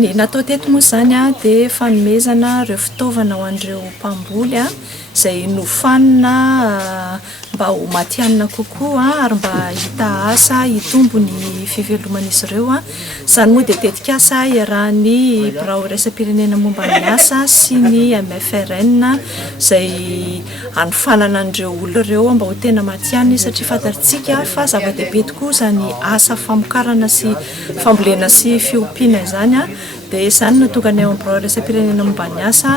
Ny natao teto moa zany dia fanomezana ireo fitaovana ho an'ireo mpamboly izay nofanina mba ho matianina kokoa ary mba hita asa hitombo ny fiveloman'izy ireo izany moa dia tetika asa iarahan'ny birao iraisam-pirenena momba ny asa sy ny MFRN izay hanofanana an'ireo olona ireo mba ho tena matianina satria fantatsika fa zava-dehibe tokoa izany asa famokarana sy fambolena sy fiompiana izany dia izany natokana eo amin'ny birao iraisam-pirenena momba ny asa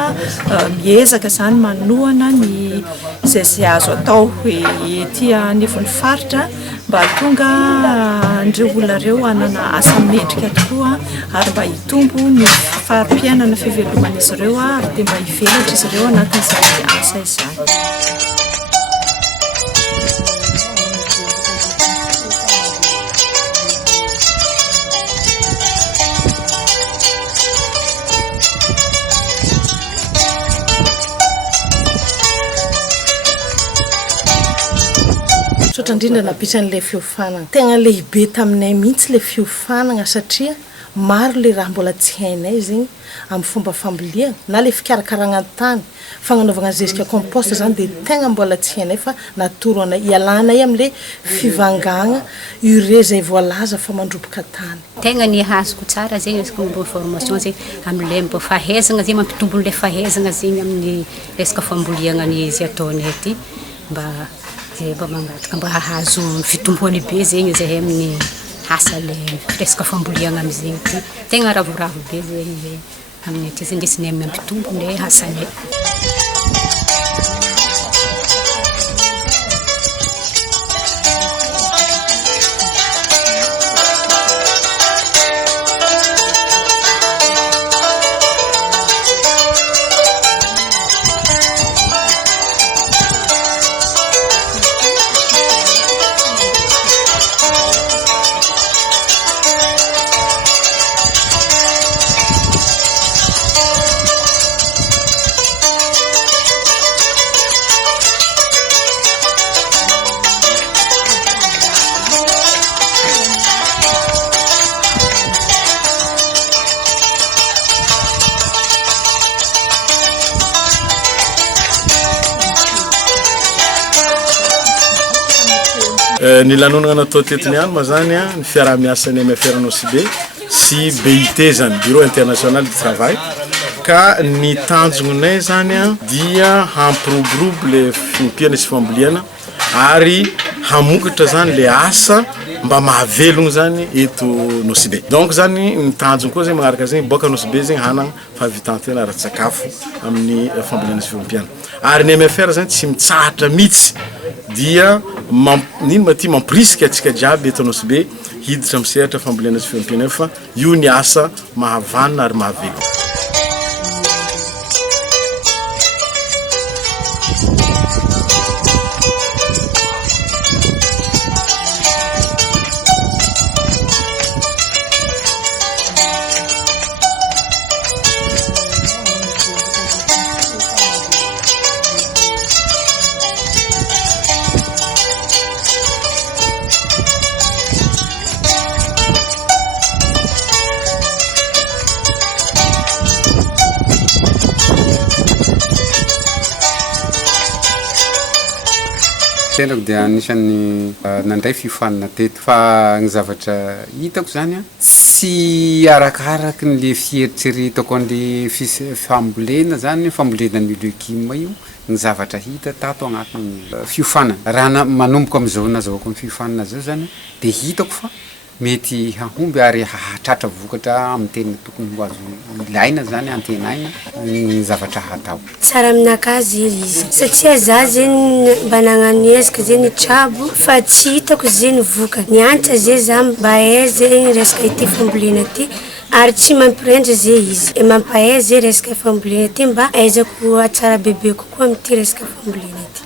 miezaka izany manohana ny izay azo atao ety anivon'ny faritra mba tonga andreo olona ireo hanana asa mendrika tokoa ary mba hitombo ny fahampiainana fiveloman'izy ireo ary dia mba hivelatra izy ireo anatin'izay asa izany. Sotra indrindra napisan'ilay fiofanana tegna lehibe taminay mihitsy ilay fiofanana satria maro le raha mbola tsy hainay zegny amin'ny fomba fambolena na le fikarakarana tany fagnanaovana zezika compost zany dia tegna mbola tsy hainay fa natoro anay ialanay amin'ilay fivangana urée zay voalaza fa mandroboka tany. Tegna ny hazoko tsara zegny resaka momba formation zegny amin'ilay mba fahaizana zegny mampitombon'ilay fahaizana zegny amin'ny resaka famboliana ny izy ataonay ety mba mba mangataka mba hahazo fitomboany be zegny zahay amin'ny asa le resaka famboliana am'zegny ty tegna ravoravo be zegny amin'ny ty zegny ndesinay amin'ny ampitombo le asanay. Ny lanonana natao tetiny any ma zany ny fiaraha-miasan'ny MFRNOCB sy BIT zany Bureau International du Travail ka ny tanjonay zany dia hampiroborobo le fiompiana sy fambolena ary hamokatra zany le asa mba mahavelogno zany eto NOCB. Donc zany ny tanjony koa zegny magnaraka zegny boka NOCB zegny hanana fahavitantena ara-tsakafo amin'ny fambolena sy fiompiana ary ny MFR zany tsy mitsahatra mihitsy dia nino maty mampirisika atsika jiaby eto NOCB hiditra amin'ny sehatra fambolena sy fiompiana fa io ny asa mahavanona ary mahavelogno. Tenako dia anisan'ny nandray fiofanana teto fa ny zavatra hitako zany sy arakaraky ny le fieritseretako an'le fambolena zany fambolena ny legioma io ny zavatra hita tato agnatin'ny fiofanana raha manomboka amin'izao nazahoako ny fiofanana zao zany dia hitako fa mety hahomby ary hahatratra vokatra amin'ny tena tokony ho azo ilaina zany antenaina ny zavatra hatao. Tsara aminakazy izy satria za zegny mba nagnano ezaka zegny trabo fa tsy hitako zegny vokany nianatra zay za mba hay zegny resaka ity fambolena ty ary tsy mampirendra zay izy mampahay zay resaka fambolena ty mba aizako atsara bebe kokoa amin'ity resaka fambolena ty.